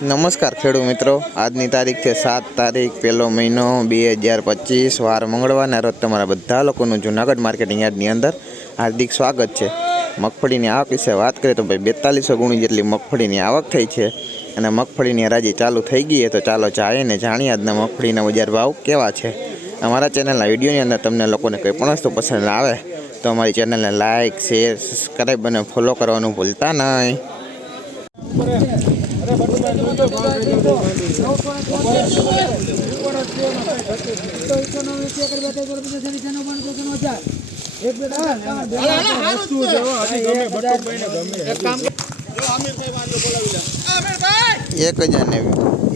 નમસ્કાર ખેડૂત મિત્રો. આજની તારીખ છે સાત તારીખ, પહેલો મહિનો બે હજાર પચીસ. વાર મંગળવારના રોજ તમારા બધા લોકોનું જુનાગઢ માર્કેટિંગ યાર્ડની અંદર હાર્દિક સ્વાગત છે. મગફળીની આવક વિશે વાત કરીએ તો ભાઈ બેતાલીસો ગુણી જેટલી મગફળીની આવક થઈ છે અને મગફળીની હરાજી ચાલુ થઈ ગઈ તો ચાલો જાણીને જાણીએ આજના મગફળીના બજાર ભાવ કેવા છે. અમારા ચેનલના વિડીયોની અંદર તમને લોકોને કંઈ પણ વસ્તુ પસંદ આવે તો અમારી ચેનલને લાઇક શેર, સબસ્ક્રાઈબ અને ફોલો કરવાનું ભૂલતા નહીં. એક હજાર ને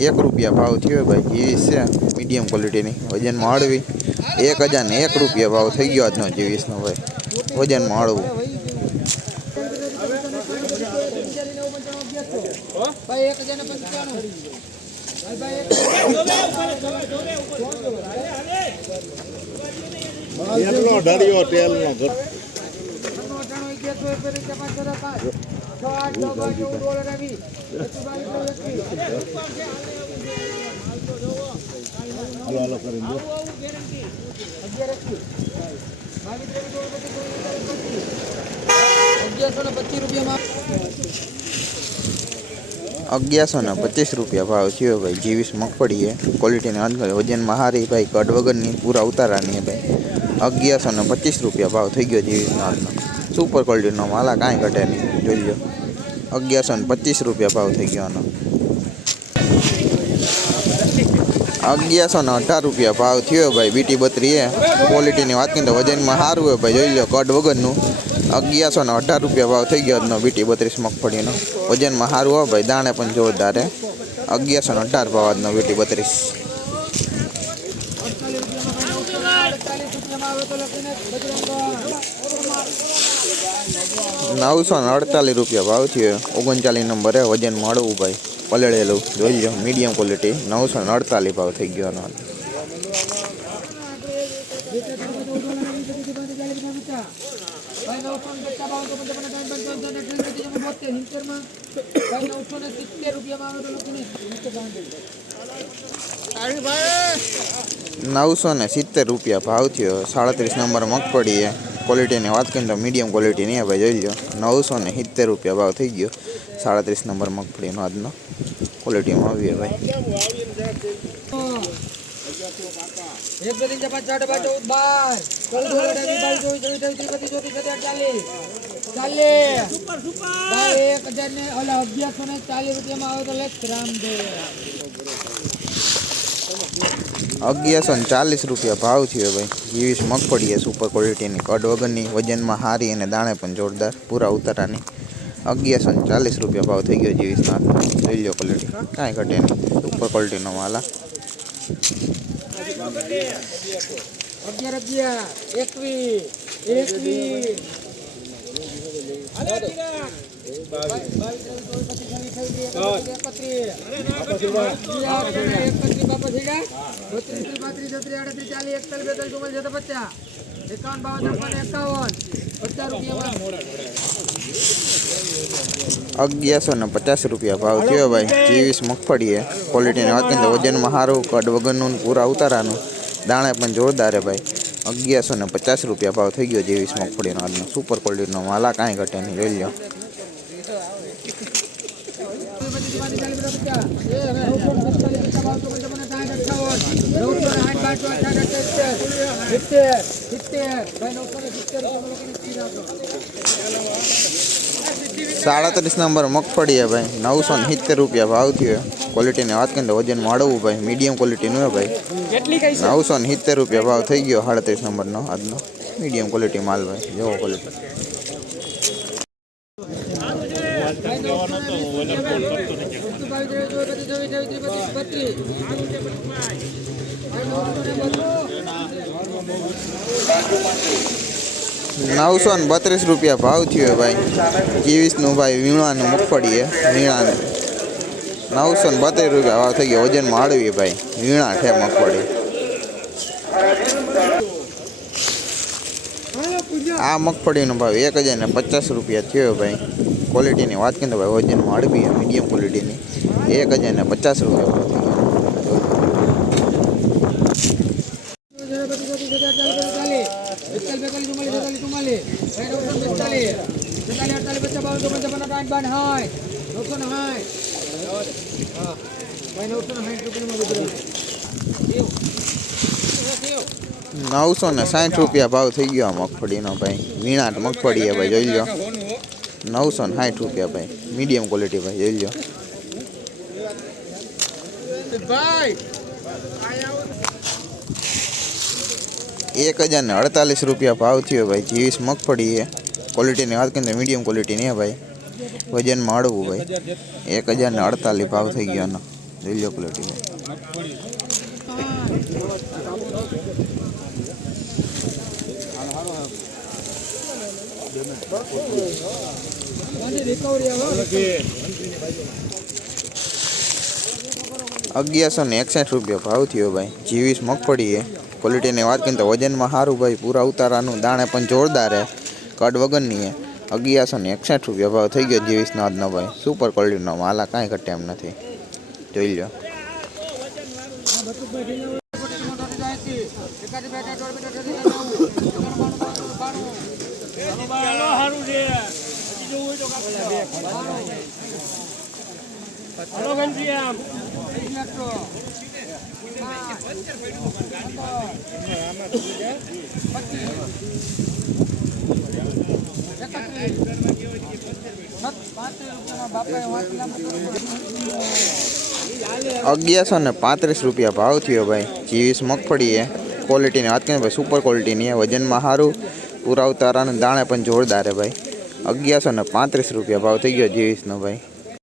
એક રૂપિયા ભાવ થયો ભાઈ. જીવીસ છે મીડિયમ ક્વોલિટીની વજનમાં હળવી એક હજાર ને એક રૂપિયા ભાવ થઈ ગયો આજનો જીવીસનો ભાઈ વજનમાં હળવું ભાઈ. એક હજાર ને પંચાણું તેલનો ઢળિયો તેલનો ઘટ અઠાણું અગિયારસો એક બે ત્રણ ચાર પાંચ છ સાત આઠ છ આઠ નવ બાર ચૌદ સોળ અઢાર વીસ એકવીસ બાવીસ ત્રેવીસ એકવીસ હાલો હાલો કરીને દો અગિયાર એકવીસ બાવીસ ત્રેવીસ ચોવીસ પચીસ છવ્વીસ સત્તાવીસ પચીસ અગિયારસો ને પચીસ રૂપિયામાં અગિયારસો ને પચીસ રૂપિયા ભાવ થયો ભાઈ. જીવીસ મગફળી છે ક્વોલિટીની વાત કરીએ વજનમાં હારી ભાઈ. કડ વગરની પૂરા ઉતારાની છે ભાઈ. અગિયારસો ને પચીસ રૂપિયા ભાવ થઈ ગયો જીવીસનો આજનો સુપર ક્વોલિટીનો માલા કાંઈ ઘટે નહીં. જોઈ લો. અગિયારસો ને પચીસ રૂપિયા ભાવ થઈ ગયો આનો. અગિયારસો ને અઢાર રૂપિયા ભાવ થયો ભાઈ બીટી બત્રી એ ક્વોલિટીની વાત કરીએ તો વજનમાં સારું હોય ભાઈ. જોઈ લો કટ વગરનું. અગિયારસો ને અઢાર રૂપિયા ભાવ થઈ ગયો આજનો બીટી બત્રીસ મગફળીનો. વજનમાં સારું હોય ભાઈ, દાણે પણ જોરદાર અગિયારસો ને અઢાર ભાવ આજનો બીટી બત્રીસ અડતાલીસ રૂપિયામાં આવે તો લખીને બજરંગ નવસો ને અડતાલીસ રૂપિયા ભાવ થયો. ઓગણચાલીસ નંબરે વજન મળવું ભાઈ. પલળેલું. જોઈ લો મીડિયમ ક્વોલિટી નવસો ને અડતાલીસ ભાવ થઈ ગયો એનો. રૂપિયામાં આવે તો બાંધી નવસો ને સિત્તેર રૂપિયા ભાવ થયો. સાડત્રીસ નંબર મગફળી એ ક્વોલિટીની વાત કરીએ તો મીડિયમ ક્વોલિટીની એ ભાઈ, જોઈ લો નવસો ને સિત્તેર રૂપિયા ભાવ થઈ ગયો. સાડત્રીસ નંબર મગફળીનો આજનો. ક્વોલિટીમાં આવ્યો ભાઈ. ચાલીસ રૂપિયામાં આવે તો લેખ રામદેવ. અગિયારસો ને ચાલીસ રૂપિયા ભાવ થયો ભાઈ. જીવીસ મગફળી સુપર ક્વોલિટીની કડ વગરની, વજનમાં હારી અને દાણે પણ જોરદાર, પૂરા ઉતારાની. અગિયારસો ને ચાલીસ રૂપિયા ભાવ થઈ ગયો જીવીસના જોઈ લો ક્વોલિટી કાંઈ ઘટે નહીં. સુપર ક્વોલિટીનો માલા એકવીસ અગિયારસો ને પચાસ રૂપિયા ભાવ થયો ભાઈ. જીવીસ મગફળી છે ક્વોલિટીની વાત કરીએ વજનમાં સારું કડ વગરનું પૂરા ઉતારાનું. દાણે પણ જોરદાર હે ભાઈ. અગિયારસો ને પચાસ રૂપિયા ભાવ થઈ ગયો જેવીસ મગફળીનો આજનો. સુપર ક્વોલિટીનો માલા કાંઈ ઘટે નહીં. લઈ લો સાડત્રીસ નંબર મગફળી છે ભાઈ. નવસો ને સિત્તેર રૂપિયા ભાવ થયો. ક્વોલિટીની વાત કરીએ તો વજન મળવું ભાઈ. મીડિયમ ક્વોલિટીનું હે ભાઈ. નવસો ને સિત્તેર રૂપિયા ભાવ થઈ ગયો સાડત્રીસ નંબરનો આજનો. મીડિયમ ક્વોલિટી માલ ભાઈ. જેવો ક્વોલિટી નવસો ને બત્રીસ રૂપિયા ભાવ થયો ભાઈ. જીવીસનું ભાઈ વીણાનું મગફળી એ વીણાનું. નવસો ને બત્રીસ રૂપિયા ભાવ થઈ ગયો. વજનમાં હળવી ભાઈ. વીણા છે મગફળી. આ મગફળીનો ભાવ એક હજાર ને પચાસ રૂપિયા થયો ભાઈ. ક્વોલિટીની વાત કરીએ તો ભાઈ, વજનમાં હળવી મીડિયમ ક્વોલિટીની એક હજાર ને પચાસ રૂપિયા ભાવ થયો નવસો ને સાઠ રૂપિયા ભાવ થઈ ગયો આ મગફળીનો ભાઈ વીણાટ મગફળી છે ભાઈ જોઈ લો નવસો ને સાઠ રૂપિયા ભાઈ મીડિયમ ક્વોલિટી ભાઈ જોઈ લો એક હજાર ને અડતાલીસ રૂપિયા ભાવ થયો ભાઈ જીવીસ મગફળી છે ક્વોલિટીની વાત કરીએ તો મીડિયમ ક્વોલિટીની છે ભાઈ વજનમાં હળવું ભાઈ એક હજાર ને અડતાલીસ ભાવ થઈ ગયો એનો જોઈ લો ક્વોલિટી ભાઈ અગિયારસો ને એકસઠ રૂપિયા ભાવ થયો ભાઈ. જીવીસ મગફળી છે ક્વોલિટીની વાત કરીએ તો વજનમાં સારું ભાઈ. પૂરા ઉતારાનું દાણે પણ જોરદાર છે. કડ વગરની છે. અગિયારસો ને એકસઠ રૂપિયા ભાવ થઈ ગયો જીવીસનો આજનો ભાઈ સુપર ક્વોલિટીનો માલા કાંઈ ઘટે એમ નથી. જોઈ લો અગિયારસો ને પાંત્રીસ રૂપિયા ભાવ થયો ભાઈ. જીવીસ મગફળી એ ક્વોલિટીની વાત કરીએ ભાઈ સુપર ક્વોલિટીની એ વજનમાં સારું પૂરા ઉતારાનું દાણે પણ જોરદાર હે ભાઈ. અગિયારસો ને પાંત્રીસ રૂપિયા ભાવ થઈ ગયો જીવીસનો ભાઈ.